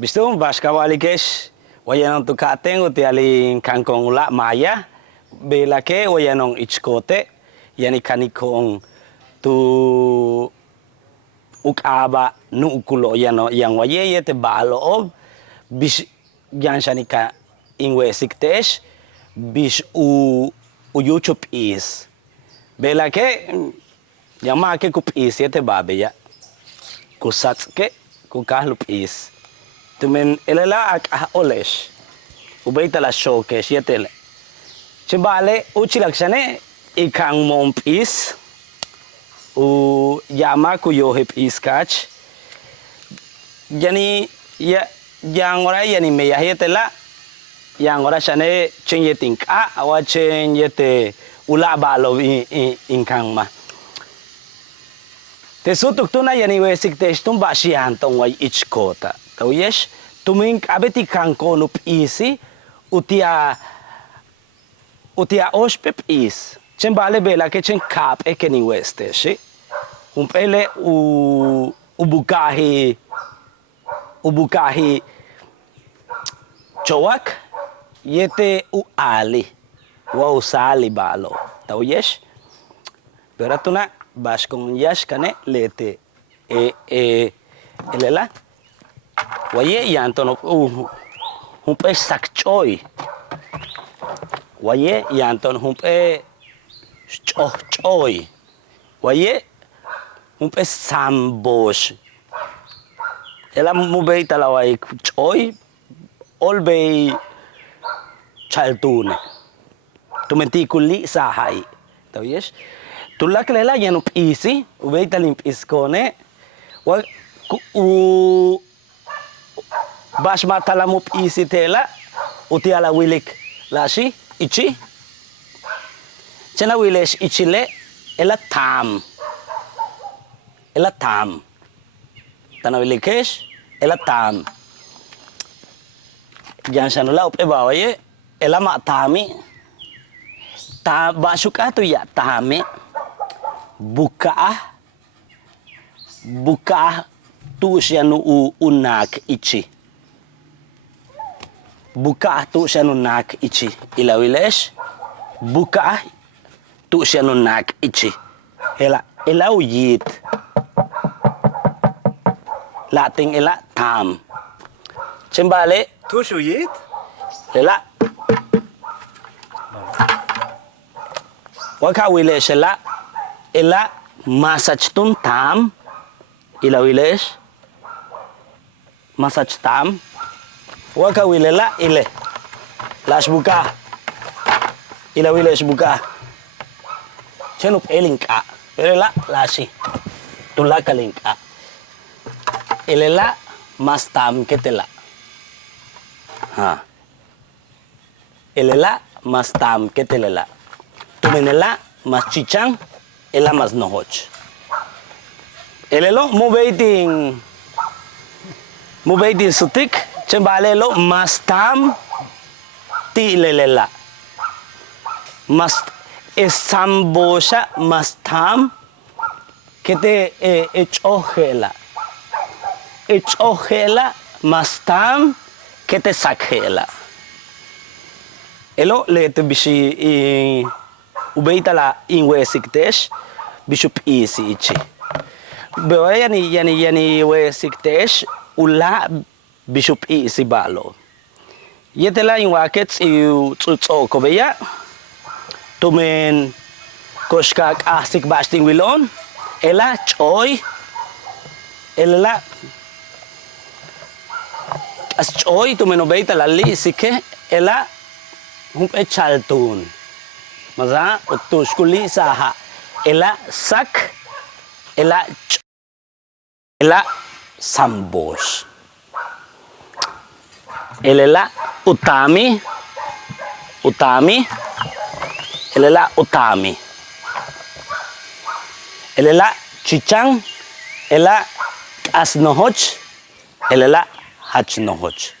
Bisto baskawalikesh wayanong tukateng uti aling kangkong ula maya belake wayanong ichkote yani kanikong tu ukaba nu ukulo yano yang wayeye te baloob bis yan shanika ingwe siktesh bis u YouTube is belake yang make kup is yete babeya kusatske kukahlup is tumen elela ak olesh ubaita la showcase yetele chibale uchilakshane ikang momp is u yama ku yohip iskach yani ya yang ora yani me yetela yang ora shane chenyeting ka awa chenyete ula balo inkang ma te sutuk tuna yani we siktesh tum bashian tong way ichkota tau yes tuming abeti kangko nup isi utia ospep is chen bale bela ke chen kap e keni weste shi pele ubukahi chowak yete ali wa usali balo tau yes beratuna baskong yash kane lete elela waye yanton humpe sakchoy waye yanton humpe choy waye humpe sambosh ela mubei talawai choy olbei chaltune tumenti kuli sahai tau yes tulak lela yanup isi ubei talimp iskone wa basma talamup isi tela uti ala wilik lashi ichi chena wilesh ichile ela tam tana wilikesh ela tam yan sanula up ebawaye ela ma tami ta basuka tu ya tame buka tu siya nu unak ichi buka tu siya nu nak ichi ilawilesh buka tu siya nu nak ichi ela uyit lating ela tam chembale tu shuyit ela waka wilesh ela masach tun tam ilawilesh masach tam waka wilela ile lash buka ilawilesh buka chenup elinka ilela lashi tulaka linka ilela mastam ketela ha ilela mastam ketelela tumenela mas chichang ela mas nohoch elelo mubeiting sutik chembalelo mastam ti lelela mas esambosha mastam kete echohela mastam kete sakhela elo lete bishi ubeitala ingwe siktesh bishop isi ichi bewa yani we siktesh ula bishop isi balo yetela ingwakets tsutso kobeya tumen koshkak asik basting wilon ela choy ela as choy tumen ubeitala lisike ela humpe chaltun maza utushkuli saha ela sak ela sambosh elela utami elela utami elela chichang ela asnohoch elela hachnohoch